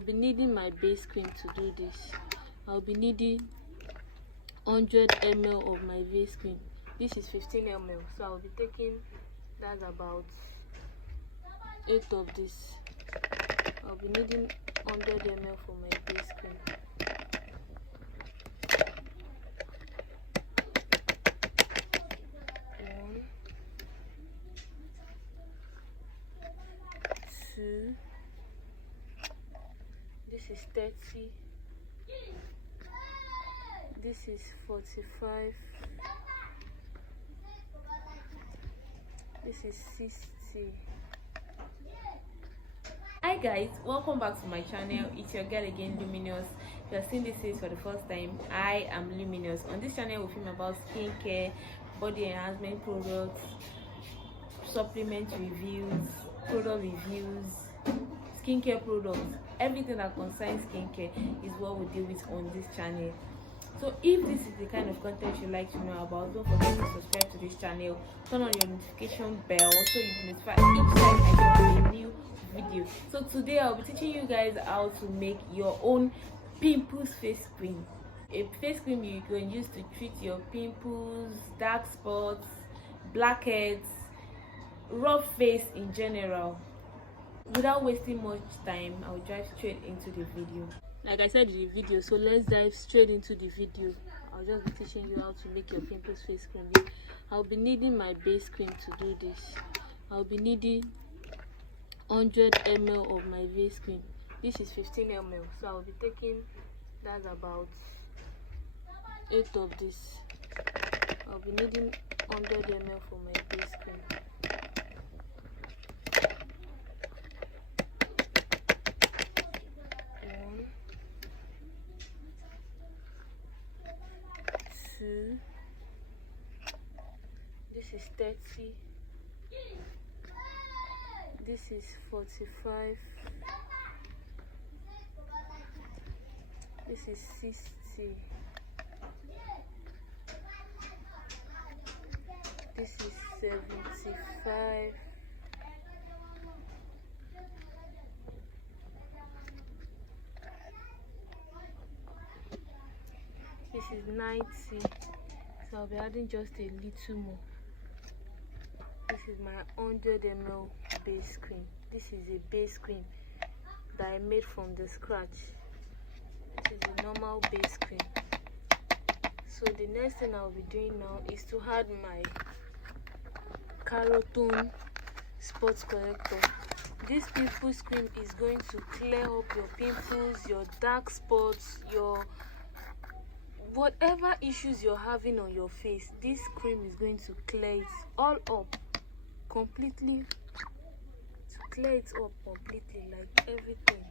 I'll be needing my base cream to do this. I'll be needing 100 ml of my base cream. This is 15 ml, so I'll be taking, that's about 8 of this. I'll be needing 100 ml for my base cream. One, two. This is 30. This is 45. This is 60. Hi guys, welcome back to my channel. It's your girl again, Luminouz. If you're seeing this series for the first time, I am Luminouz. On this channel we film about skincare, body enhancement products, supplement reviews, product reviews, skincare products. Everything that concerns skincare is what we deal with on this channel. So if this is the kind of content you like to know about, don't forget to subscribe to this channel, turn on your notification bell so you can notify each time I drop a new video. So today I'll be teaching you guys how to make your own pimples face cream. A face cream you can use to treat your pimples, dark spots, blackheads, rough face in general. Without wasting much time, I'll dive straight into the video. Like I said in the video, so let's dive straight into the video. I'll just be teaching you how to make your pimples face cream. I'll be needing my base cream to do this. I'll be needing 100 ml of my base cream. This is 15 ml, so I'll be taking, that's about 8 of this. I'll be needing 100 ml for my base cream. One, two. This is 30. This is 45. This is 60. This is 75. This is 90. So I'll be adding just a little more. This is my 100 ml base cream. This is a base cream that I made from the scratch. This is a normal base cream. So the next thing I'll be doing now is to add my Carotone Spot Corrector. This pimples cream is going to clear up your pimples, your dark spots, your whatever issues you're having on your face. This cream is going to clear it all up completely, to clear it up completely, like everything.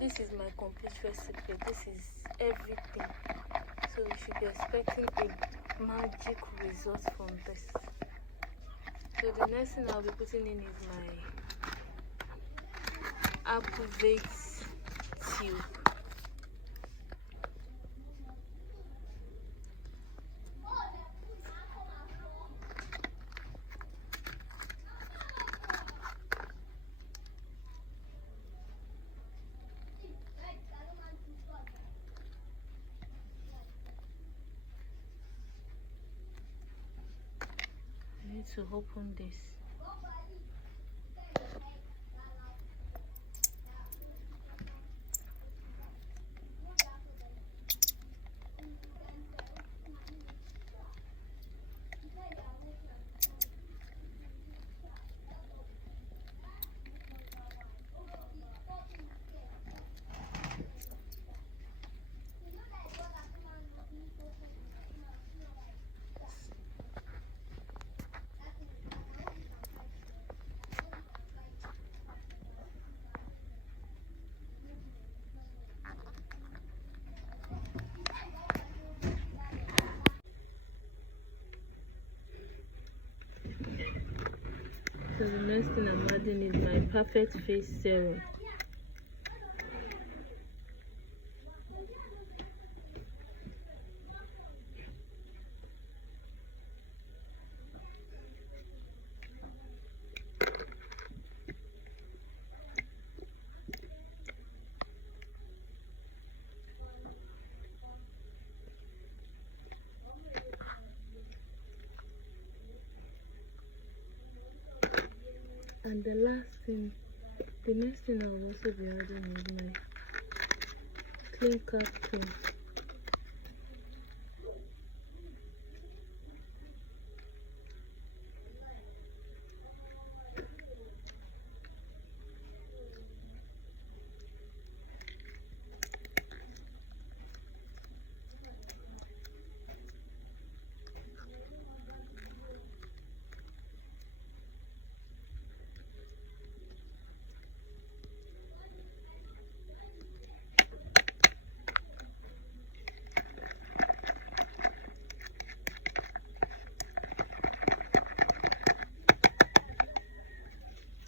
This is my complete recipe. This is everything. So you should be expecting a magic result from this. So the next thing I'll be putting in is my apple vase tube. I need to open this. So the next thing I'm adding is my perfect face serum. And the next thing I will also be adding is my clean cut cream.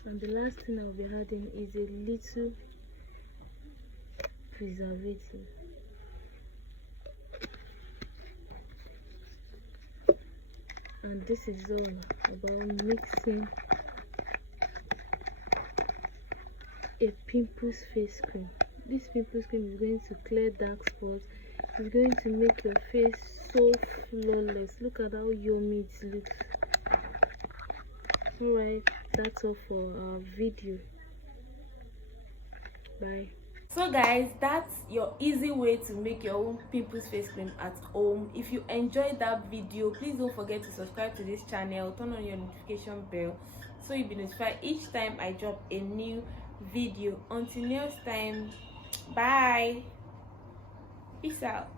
And the last thing I'll be adding is a little preservative. And this is all about mixing a pimples face cream. This pimples cream is going to clear dark spots. It's going to make your face so flawless. Look at how yummy it looks. Alright, that's all for our video. Bye. So guys, that's your easy way to make your own pimples face cream at home. If you enjoyed that video, please don't forget to subscribe to this channel, turn on your notification bell so you'll be notified each time I drop a new video. Until next time, bye, peace out.